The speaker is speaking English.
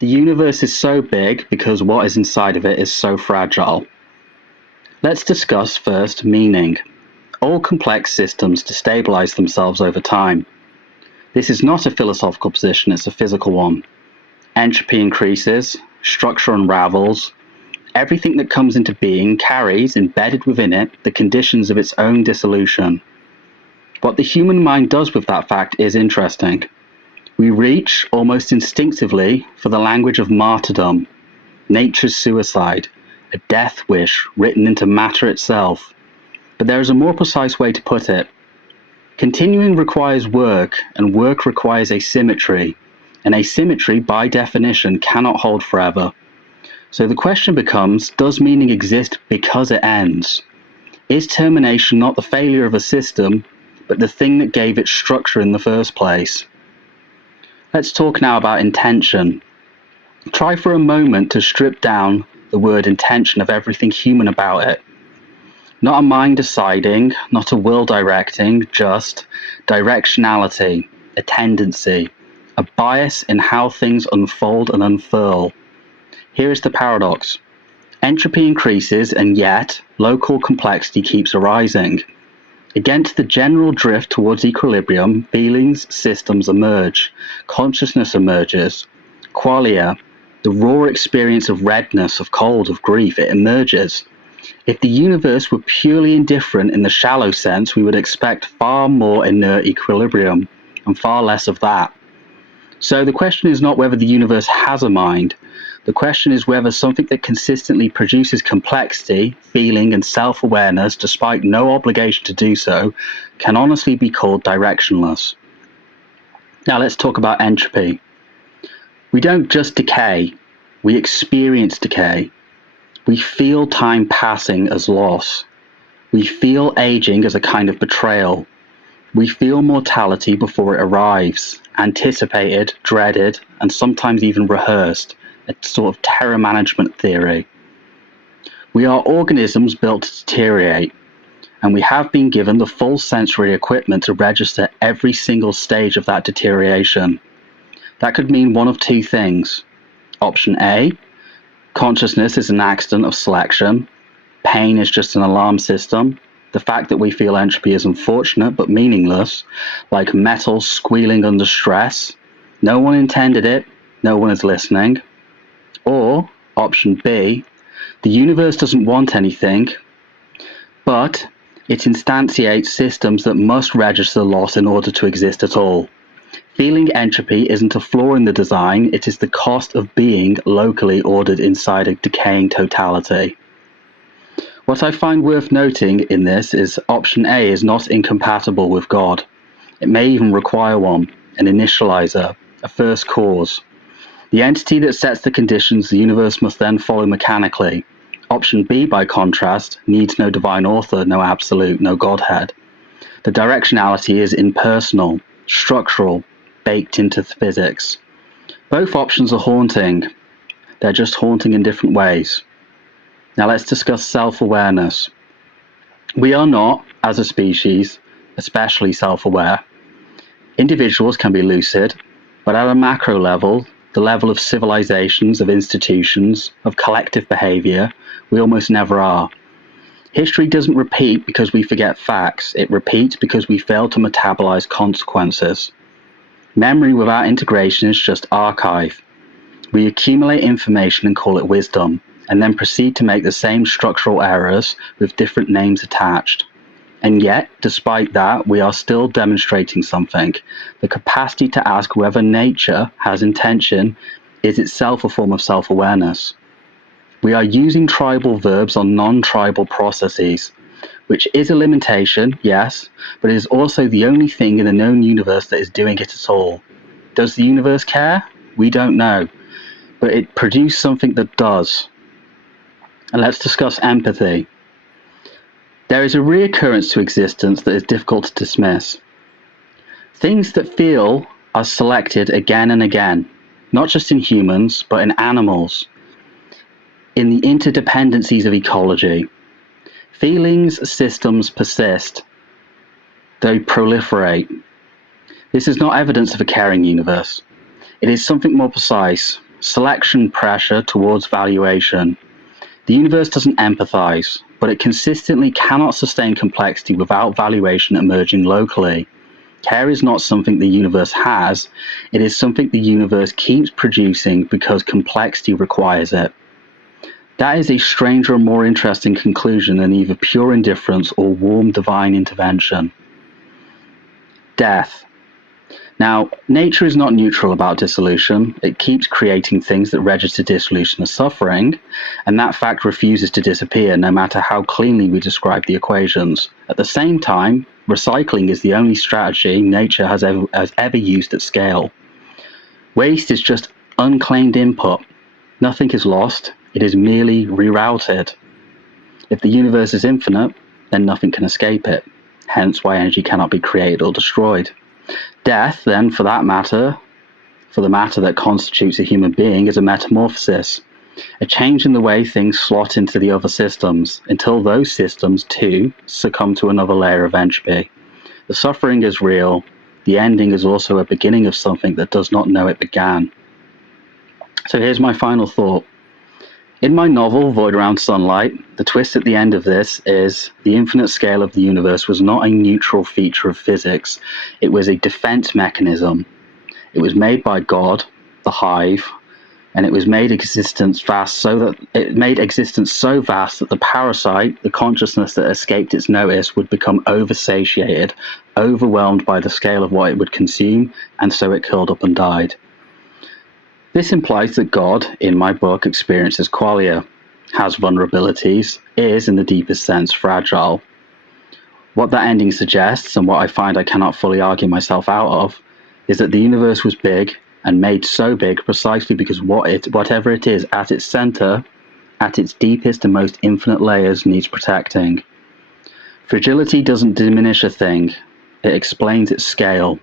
The universe is so big because what is inside of it is so fragile. Let's discuss first meaning. All complex systems destabilize themselves over time. This is not a philosophical position, it's a physical one. Entropy increases, structure unravels. Everything that comes into being carries, embedded within it, the conditions of its own dissolution. What the human mind does with that fact is interesting. We reach, almost instinctively, for the language of martyrdom, nature's suicide, a death wish written into matter itself. But there is a more precise way to put it. Continuing requires work, and work requires asymmetry, and asymmetry, by definition, cannot hold forever. So the question becomes, does meaning exist because it ends? Is termination not the failure of a system, but the thing that gave it structure in the first place? Let's talk now about intention. Try for a moment to strip down the word intention of everything human about it. Not a mind deciding, not a will directing, just directionality, a tendency, a bias in how things unfold and unfurl. Here is the paradox. Entropy increases, and yet local complexity keeps arising. Against the general drift towards equilibrium, feelings, systems emerge, consciousness emerges. Qualia, the raw experience of redness, of cold, of grief, it emerges. If the universe were purely indifferent in the shallow sense, we would expect far more inert equilibrium, and far less of that. So the question is not whether the universe has a mind. The question is whether something that consistently produces complexity, feeling, and self-awareness, despite no obligation to do so, can honestly be called directionless. Now let's talk about entropy. We don't just decay, we experience decay. We feel time passing as loss. We feel aging as a kind of betrayal. We feel mortality before it arrives, anticipated, dreaded, and sometimes even rehearsed, a sort of terror management theory. We are organisms built to deteriorate, and we have been given the full sensory equipment to register every single stage of that deterioration. That could mean one of two things. Option A, consciousness is an accident of selection, pain is just an alarm system, the fact that we feel entropy is unfortunate but meaningless, like metal squealing under stress. No one intended it, no one is listening. Or, option B, the universe doesn't want anything, but it instantiates systems that must register loss in order to exist at all. Feeling entropy isn't a flaw in the design, it is the cost of being locally ordered inside a decaying totality. What I find worth noting in this is option A is not incompatible with God. It may even require one, an initializer, a first cause. The entity that sets the conditions the universe must then follow mechanically. Option B, by contrast, needs no divine author, no absolute, no Godhead. The directionality is impersonal, structural, baked into physics. Both options are haunting. They're just haunting in different ways. Now let's discuss self-awareness. We are not, as a species, especially self-aware. Individuals can be lucid, but at a macro level, the level of civilizations, of institutions, of collective behavior, we almost never are. History doesn't repeat because we forget facts. It repeats because we fail to metabolize consequences. Memory without integration is just archive. We accumulate information and call it wisdom, and then proceed to make the same structural errors with different names attached. And yet, despite that, we are still demonstrating something. The capacity to ask whether nature has intention is itself a form of self-awareness. We are using tribal verbs on non-tribal processes, which is a limitation, yes, but it is also the only thing in the known universe that is doing it at all. Does the universe care? We don't know, but it produced something that does. And let's discuss empathy. There is a reoccurrence to existence that is difficult to dismiss. Things that feel are selected again and again, not just in humans, but in animals, in the interdependencies of ecology. Feelings systems persist. They proliferate. This is not evidence of a caring universe. It is something more precise. Selection pressure towards valuation. The universe doesn't empathize, but it consistently cannot sustain complexity without valuation emerging locally. Care is not something the universe has, it is something the universe keeps producing because complexity requires it. That is a stranger and more interesting conclusion than either pure indifference or warm divine intervention. Death. Now, nature is not neutral about dissolution. It keeps creating things that register dissolution as suffering, and that fact refuses to disappear no matter how cleanly we describe the equations. At the same time, recycling is the only strategy nature has ever used at scale. Waste is just unclaimed input. Nothing is lost, it is merely rerouted. If the universe is infinite, then nothing can escape it, hence why energy cannot be created or destroyed. Death, then, for the matter that constitutes a human being, is a metamorphosis, a change in the way things slot into the other systems, until those systems, too, succumb to another layer of entropy. The suffering is real. The ending is also a beginning of something that does not know it began. So here's my final thought. In my novel, Void Around Sunlight, the twist at the end of this is the infinite scale of the universe was not a neutral feature of physics. It was a defense mechanism. It was made by God, the hive, and it was made existence so vast that the parasite, the consciousness that escaped its notice, would become oversatiated, overwhelmed by the scale of what it would consume, and so it curled up and died. This implies that God, in my book, experiences qualia, has vulnerabilities, is, in the deepest sense, fragile. What that ending suggests, and what I find I cannot fully argue myself out of, is that the universe was big, and made so big precisely because whatever it is at its center, at its deepest and most infinite layers, needs protecting. Fragility doesn't diminish a thing, it explains its scale.